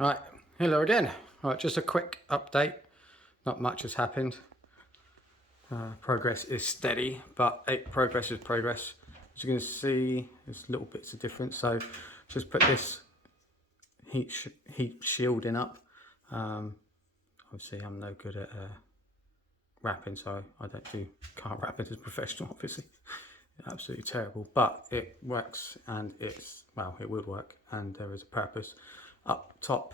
Right, hello again. Right, just a quick update. Not much has happened. Progress is steady, but progress is progress. As you can see, there's little bits of difference. So just put this heat shielding up. Obviously, I'm no good at wrapping, so can't wrap it as professional. Obviously, absolutely terrible, but it works, and it would work, and there is a purpose. Up top,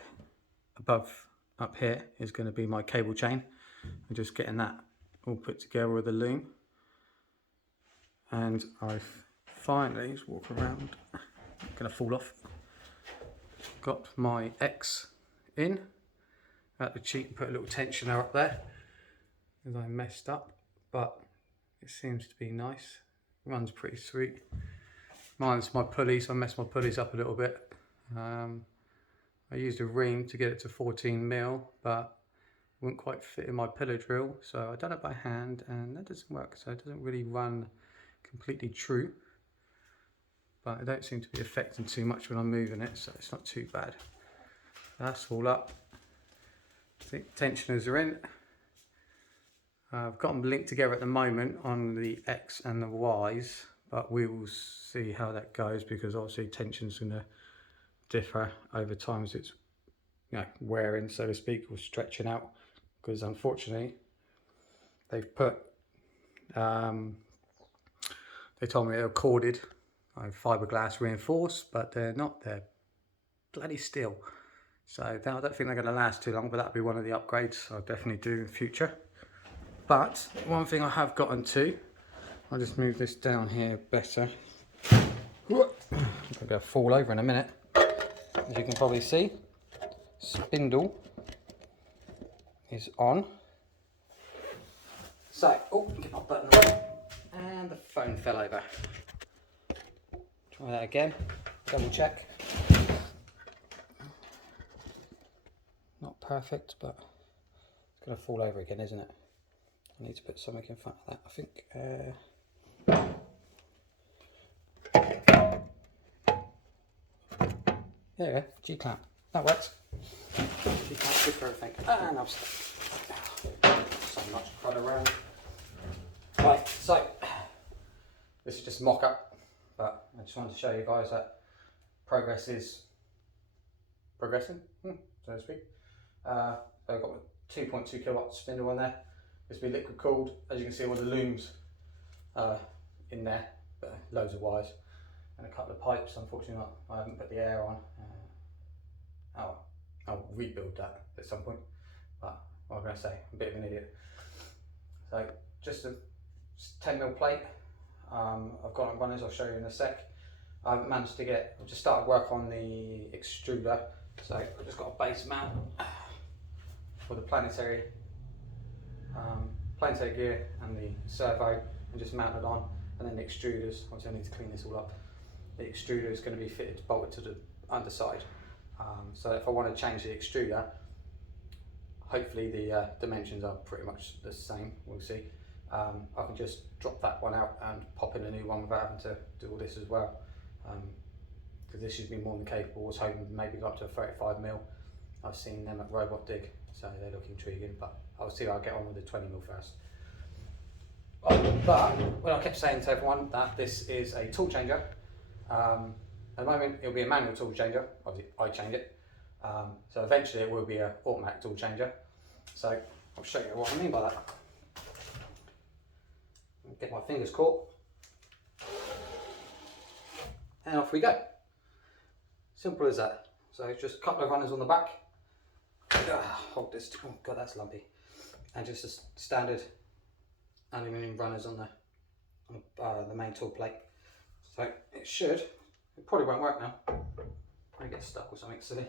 up here is going to be my cable chain. I'm just getting that all put together with a loom, and I've finally just walk around. Gonna fall off. Got my X in. At the cheek, put a little tensioner up there, as I messed up, but it seems to be nice. Runs pretty sweet. Mine's my pulley, so I messed my pulleys up a little bit. I used a ream to get it to 14 mil, but it wouldn't quite fit in my pillar drill, so I done it by hand, and that doesn't work. So it doesn't really run completely true, but it don't seem to be affecting too much when I'm moving it, so it's not too bad. That's all up. I think tensioners are in. I've got them linked together at the moment on the X and the Y's, but we will see how that goes, because obviously tension's going to differ over time as it's wearing, so to speak, or stretching out, because unfortunately they've put they told me they were corded, fiberglass reinforced, but they're not. They're bloody steel. So I don't think they're going to last too long, but that'll be one of the upgrades I'll definitely do in the future. But one thing I have gotten to, I'll just move this down here better. I'm going to fall over in a minute. As you can probably see, spindle is on. So, get my button on, and the phone fell over. Try that again, double check. Not perfect, but it's going to fall over again, isn't it? I need to put something in front of that, I think. There we go, G-clamp. That works. G-clamp, good for everything. And I'm stuck. So much crud around. Right, so this is just a mock-up, but I just wanted to show you guys that progress is progressing, so to speak. So I've got a 2.2 kilowatt spindle on there. This will be liquid cooled. As you can see, all the looms in there, but loads of wires and a couple of pipes. Unfortunately, I haven't put the air on. I'll rebuild that at some point, but what am I going to say? I'm a bit of an idiot. So just a 10mm plate. I've got on runners, I'll show you in a sec. I've just started work on the extruder. So I've just got a base mount for the planetary gear and the servo, and just mounted on. And then the extruders, obviously I need to clean this all up. The extruder is going to be bolted to the underside. So if I want to change the extruder, hopefully the dimensions are pretty much the same, we'll see. I can just drop that one out and pop in a new one without having to do all this as well. Because this should be more than capable. I was hoping maybe go up to a 35mm. I've seen them at Robot Dig, so they look intriguing, but I'll see how I get on with the 20mm first. But I kept saying to everyone that this is a tool changer. At the moment it'll be a manual tool changer, obviously I change it. So eventually it will be an automatic tool changer. So I'll show you what I mean by that. Get my fingers caught, and off we go. Simple as that. So just a couple of runners on the back. Hold this. Oh god, that's lumpy. And just a standard aluminium runners on the main tool plate. So it probably won't work now. Probably get stuck or something silly.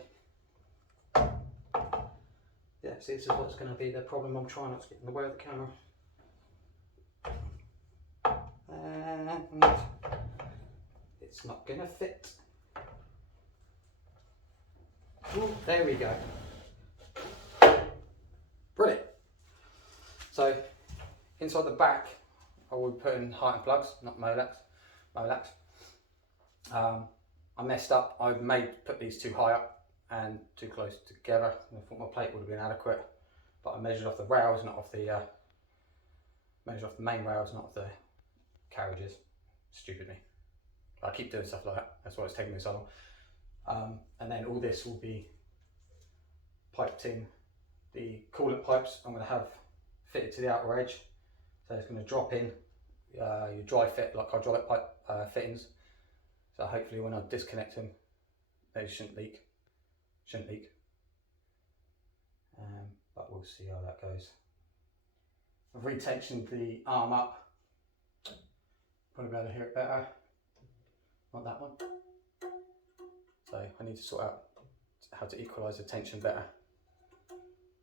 Yeah, see, this is what's going to be the problem. I'm trying not to get in the way of the camera. And it's not going to fit. Ooh, there we go. Brilliant. So inside the back I will put in Hyton plugs, not Molex. I messed up. I put these too high up and too close together. I thought my plate would have been adequate, but I measured off the rails, not off the measured off the main rails, not off the carriages. Stupid me. I keep doing stuff like that. That's why it's taking me so long. And then all this will be piped in. The coolant pipes I'm going to have fitted to the outer edge, so it's going to drop in your dry fit like hydraulic pipe fittings. So hopefully when I disconnect them, they shouldn't leak. But we'll see how that goes. I've retensioned the arm up. Probably be able to hear it better. Not that one. So I need to sort out how to equalise the tension better.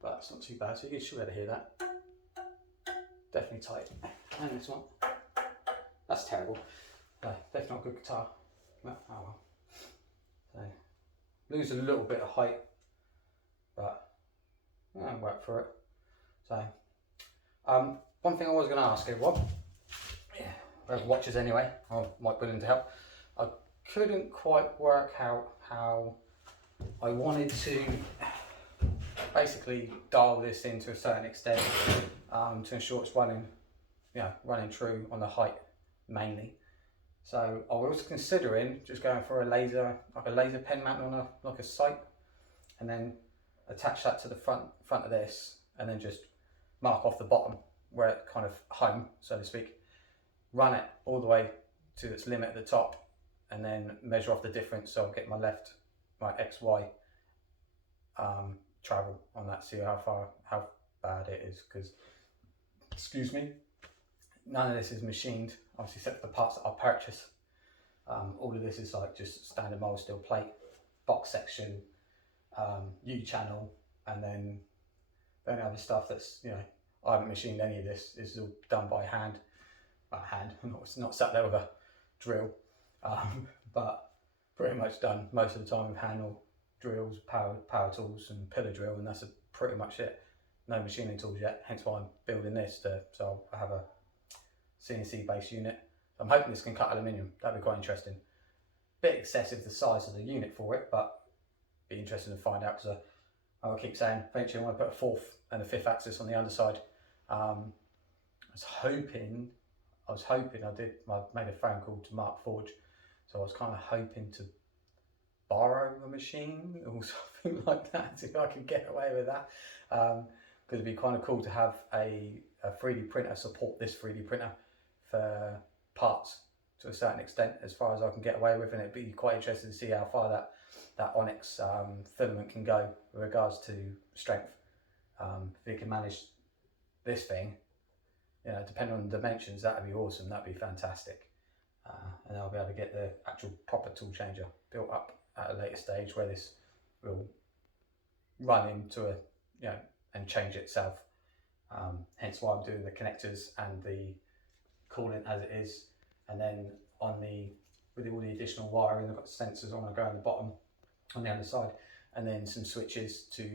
But it's not too bad, so you should be able to hear that. Definitely tight. And this one. That's terrible. Definitely not a good guitar. But, oh well. So, lose a little bit of height, but I'll work for it. So, one thing I was going to ask everyone, whoever watches anyway, I might be willing to help. I couldn't quite work out how I wanted to basically dial this in to a certain extent to ensure it's running true on the height mainly. So I was considering just going for a laser, like a laser pen mount on a sight, and then attach that to the front of this, and then just mark off the bottom where it kind of home, so to speak. Run it all the way to its limit at the top, and then measure off the difference. So I'll get my XY travel on that. See how bad it is, because excuse me, none of this is machined, obviously, except for the parts that I'll purchase. All of this is like just standard mild steel plate, box section, U-channel, and then the only other stuff that's, I haven't machined any of this. This is all done by hand. It's not sat there with a drill, but pretty much done most of the time with hand or drills, power tools and pillar drill, and that's pretty much it. No machining tools yet, hence why I'm building this, so I have a CNC based unit. I'm hoping this can cut aluminium. That'd be quite interesting. Bit excessive the size of the unit for it, but be interesting to find out, because I keep saying eventually I want to put a fourth and a fifth axis on the underside. I was hoping I made a phone call to Mark Forge, so I was kind of hoping to borrow a machine or something like that, see if I could get away with that, because it'd be kind of cool to have a 3D printer support this 3D printer for parts to a certain extent, as far as I can get away with, and it'd be quite interesting to see how far that Onyx filament can go with regards to strength. If it can manage this thing, depending on the dimensions, that'd be awesome. That'd be fantastic, and I'll be able to get the actual proper tool changer built up at a later stage, where this will run into and change itself. Hence why I'm doing the connectors and the coolant as it is, and then with all the additional wiring, I've got sensors on the go on the bottom, on the underside, and then some switches to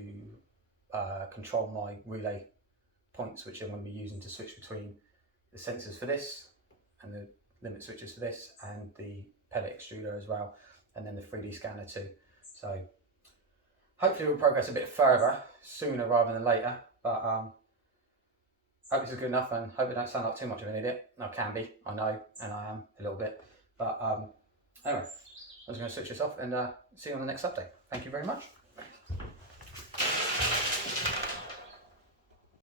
control my relay points, which I'm going to be using to switch between the sensors for this and the limit switches for this, and the pellet extruder as well, and then the 3D scanner too. So hopefully we'll progress a bit further sooner rather than later, but hope this is good enough, and hope it don't sound like too much of an idiot. I can be, I know, and I am a little bit, but anyway, I was going to switch this off and see you on the next update. Thank you very much.